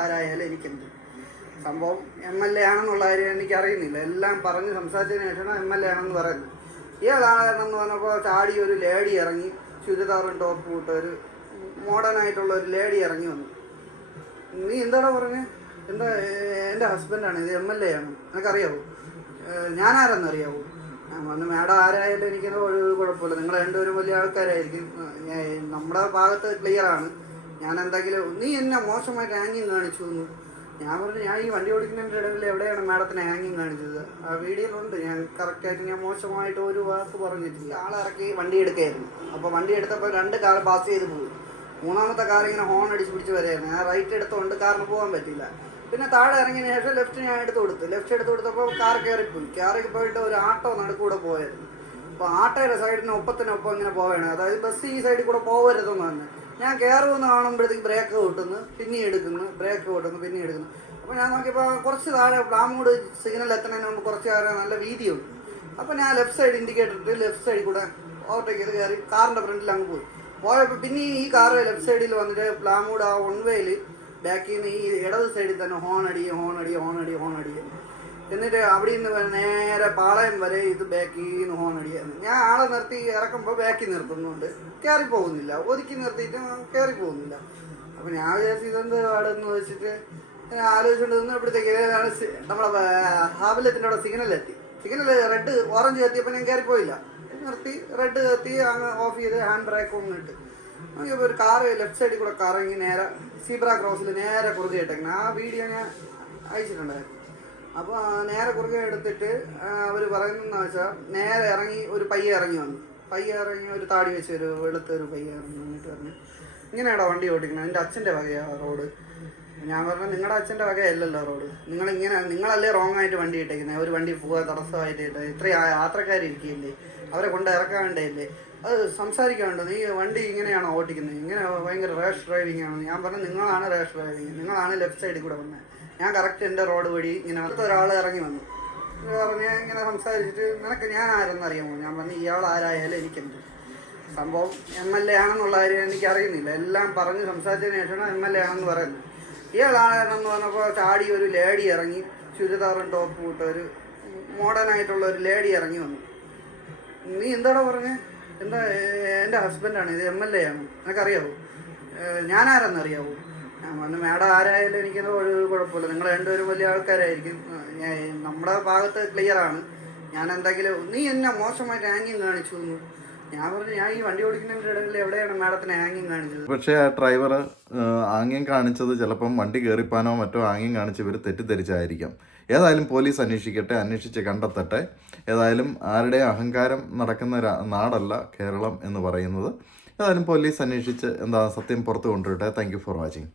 ആരായാലും എനിക്കെന്ത്? സംഭവം എം എൽ എ ആണെന്നുള്ള കാര്യം എനിക്ക് അറിയുന്നില്ല എല്ലാം പറഞ്ഞ് സംസാരിച്ചതിന് ശേഷമാണ് എം എൽ എ ആണെന്ന് പറയുന്നത് ഇയാളാണെന്ന് പറഞ്ഞപ്പോൾ ചാടി ഒരു ലേഡി ഇറങ്ങി. ചുരിദാറും ടോപ്പ് കൂട്ട് ഒരു മോഡേൺ ആയിട്ടുള്ള ഒരു ലേഡി ഇറങ്ങി വന്നു. നീ എന്താടാ പറഞ്ഞേ? എന്താ എന്റെ ഹസ്ബൻഡാണ് ഇത് എം എൽ എ ആണ്. നിനക്കറിയാവോ? ഞാനാരെന്ന് അറിയാവോ? ഞാൻ പറഞ്ഞു മാഡം ആരായാലും എനിക്കത് ഒരു കുഴപ്പമില്ല. നിങ്ങൾ രണ്ടുപേരും വലിയ ആൾക്കാരായിരിക്കും. നമ്മുടെ ഭാഗത്ത് ക്ലിയറാണ് ഞാൻ എന്തെങ്കിലും നീ എന്നെ മോശമായിട്ട് ഹാങ്ങിങ് കാണിച്ചു എന്ന് ഞാൻ പറഞ്ഞു ഞാൻ ഈ വണ്ടി ഓടിക്കുന്നതിന്റെ ഇടയിൽ എവിടെയാണ് മാഡത്തിന് ഹാങ്ങിങ് കാണിച്ചത്? ആ വീഡിയോയിലുണ്ട് ഞാൻ കറക്റ്റായിട്ട് ഞാൻ മോശമായിട്ട് ഒരു വാക്ക് പറഞ്ഞിട്ടില്ല. ആളിറക്കി വണ്ടി എടുക്കായിരുന്നു. അപ്പോൾ വണ്ടി എടുത്തപ്പോൾ രണ്ട് കാർ പാസ് ചെയ്ത് പോയി. മൂന്നാമത്തെ കാർ ഇങ്ങനെ ഹോൺ അടിച്ച് പിടിച്ച് വരായിരുന്നു. ഞാൻ റൈറ്റ് എടുത്തുകൊണ്ട് കാറിന് പോകാൻ പറ്റില്ല പിന്നെ താഴെ ഇറങ്ങിയതിന് ശേഷം ലെഫ്റ്റ് ഞാൻ എടുത്ത് കൊടുത്തു. ലെഫ്റ്റ് എടുത്ത് കൊടുത്തപ്പോൾ കാർ കയറിപ്പോയി കയറി പോയിട്ട് ഒരു ആട്ടോ നടുക്കൂടെ പോയായിരുന്നു. അപ്പോൾ ആട്ടോയുടെ സൈഡിന് ഒപ്പത്തിനൊപ്പം ഇങ്ങനെ പോവുകയാണ് അതായത് ബസ് ഈ സൈഡിൽ കൂടെ പോകരുതെന്ന് പറഞ്ഞു. ഞാൻ കയറുമെന്ന് കാണുമ്പോഴത്തേക്ക് ബ്രേക്ക് കൂട്ടുന്നു പിന്നെ എടുക്കുന്നു ബ്രേക്ക് കൂട്ടുന്നു പിന്നെ എടുക്കുന്നു. അപ്പോൾ ഞാൻ നോക്കിയപ്പോൾ കുറച്ച് താഴെ പ്ലാമൂട് സിഗ്നൽ എത്തുന്നതിന് മുമ്പ് കുറച്ച് താഴെ നല്ല വീതിയുണ്ട്. അപ്പോൾ ഞാൻ ലെഫ്റ്റ് സൈഡ് ഇൻഡിക്കേറ്റർ ഇട്ട് ലെഫ്റ്റ് സൈഡിൽ കൂടെ ഓവർടേക്ക് ചെയ്ത് കയറി കാറിന്റെ ഫ്രണ്ടിൽ അങ്ങ് പോയി. പോയപ്പോൾ പിന്നെ ഈ കാറ് ലെഫ്റ്റ് സൈഡിൽ വന്നിട്ട് പ്ലാമൂട് ആ വൺ വേയിൽ ബാക്കിൽ നിന്ന് ഈ ഇടത് സൈഡിൽ തന്നെ ഹോൺ അടിയും ഹോൺ അടിയും ഹോൺ അടിയും ഹോൺ അടി എന്നിട്ട് അവിടെ നിന്ന് നേരെ പാളയം വരെ ഇത് ബാക്കി നിന്ന് ഹോൺ ഞാൻ ആളെ നിർത്തി ഇറക്കുമ്പോൾ ബാക്കി നിർത്തുന്നുണ്ട്. കയറി പോകുന്നില്ല. ഒതുക്കി നിർത്തിയിട്ട് കയറി പോകുന്നില്ല. അപ്പോൾ ഞാൻ വിചാരിച്ചു ഇതെന്ത് പാടെന്ന് വെച്ചിട്ട് ഞാൻ ആലോചിച്ചുകൊണ്ട് നിന്ന് ഇപ്പോഴത്തേക്ക് നമ്മളെ ഹാബിലത്തിന്റെ അവിടെ സിഗ്നൽ എത്തി. സിഗ്നൽ റെഡ് ഓറഞ്ച് എത്തിയപ്പോൾ ഞാൻ കയറി പോയില്ല. നിർത്തി റെഡ് എത്തി അങ്ങ് ഓഫ് ചെയ്ത് ഹാൻഡ് ബ്രേക്ക് ഒന്ന് ഇട്ട്. നോക്കിയപ്പോൾ ഒരു കാറ് ലെഫ്റ്റ് സൈഡിൽ കൂടെ കറങ്ങി നേരെ സീബ്ര ക്രോസിൽ നേരെ കുറച്ച് ഇട്ടേക്കണം. ആ വീഡിയോ ഞാൻ അയച്ചിട്ടുണ്ടായിരുന്നു. അപ്പോൾ നേരെ കുറുകെ എടുത്തിട്ട് അവർ പറയുന്നതെന്ന് വെച്ചാൽ നേരെ ഇറങ്ങി ഒരു പയ്യെ ഇറങ്ങി വന്നു. പയ്യെ ഇറങ്ങി ഒരു താടി വെച്ച് ഒരു വെളുത്ത ഒരു പയ്യെ ഇറങ്ങി വന്നിട്ട് പറഞ്ഞു ഇങ്ങനെയാണോ വണ്ടി ഓടിക്കണം എന്റെ അച്ഛന്റെ വകയാ റോഡ്. ഞാൻ പറഞ്ഞു നിങ്ങളുടെ അച്ഛന്റെ വകയല്ലല്ലോ റോഡ്. നിങ്ങൾ ഇങ്ങനെ നിങ്ങളല്ലേ റോങ് ആയിട്ട് വണ്ടി ഇട്ടേക്കുന്നത് ഒരു വണ്ടി പോകാൻ തടസ്സമായിട്ട് ഇട്ട് ഇത്രയും യാത്രക്കാരി യാത്രക്കാരിരിക്കുകയില്ലേ അവരെ കൊണ്ട് ഇറക്കാൻ വേണ്ടയില്ലേ? അത് സംസാരിക്കാനുണ്ട് നീ വണ്ടി ഇങ്ങനെയാണോ ഓടിക്കുന്നത് ഇങ്ങനെ ഭയങ്കര റാഷ് ഡ്രൈവിംഗ് ആണ് ഞാൻ പറഞ്ഞു നിങ്ങളാണ് റാഷ് ഡ്രൈവിംഗ് നിങ്ങളാണ് ലെഫ്റ്റ് സൈഡിൽ കൂടെ വന്നത് ഞാൻ കറക്റ്റ് എന്റെ റോഡ് വഴി ഇങ്ങനെ ഒരാൾ ഇറങ്ങി വന്നു. പറഞ്ഞ് ഇങ്ങനെ സംസാരിച്ചിട്ട് നിനക്ക് ഞാൻ ആരെന്ന് അറിയാമോ? ഞാൻ പറഞ്ഞു ഇയാൾ ആരായാലും എനിക്കെന്ത്? സംഭവം എം എൽ എ ആണെന്നുള്ള കാര്യം എനിക്ക് അറിയുന്നില്ല. എല്ലാം പറഞ്ഞ് സംസാരിച്ചതിന് ശേഷമാണ് എം എൽ എ ആണെന്ന് പറയുന്നത്. ഇയാളാണെന്ന് പറഞ്ഞപ്പോൾ ചാടി ഒരു ലേഡി ഇറങ്ങി. ചുരിദാറും ടോപ്പും ഇട്ട ഒരു മോഡേൺ ആയിട്ടുള്ള ഒരു ലേഡി ഇറങ്ങി വന്നു. നീ എന്താടാ പറഞ്ഞേ? എന്താ എന്റെ ഹസ്ബൻഡാണ് ഇത് എം എൽ എ ആണ്. നിനക്കറിയാവോ? ഏഹ് ഞാനാരെന്നറിയാവോ ഞാൻ പറഞ്ഞു മാഡം ആരായാലും എനിക്ക് കുഴപ്പമില്ല. നിങ്ങൾ രണ്ടുപേരും വലിയ ആൾക്കാരായിരിക്കും. ഞാൻ- നമ്മുടെ ഭാഗത്ത് ക്ലിയർ ആണ്. ഞാൻ എന്തെങ്കിലും നീ എന്നെ മോശമായിട്ട് ഹാങ്ങിങ് കാണിച്ചു ഞാൻ ഈ വണ്ടി ഓടിക്കുന്നതിന്റെ കാണിച്ചത്? പക്ഷേ ആ ഡ്രൈവർ ആംഗ്യം കാണിച്ചത് ചിലപ്പം വണ്ടി കയറിപ്പാനോ മറ്റോ ആംഗ്യം കാണിച്ച് ഇവർ തെറ്റിദ്ധരിച്ചായിരിക്കാം. ഏതായാലും പോലീസ് അന്വേഷിക്കട്ടെ അന്വേഷിച്ച് കണ്ടെത്തട്ടെ. ഏതായാലും ആരുടെ അഹങ്കാരം നടക്കുന്ന നാടല്ല കേരളം എന്ന് പറയുന്നത്. ഏതായാലും പോലീസ് അന്വേഷിച്ച് എന്താ സത്യം പുറത്തു കൊണ്ടുവരട്ടെ. Thank for watching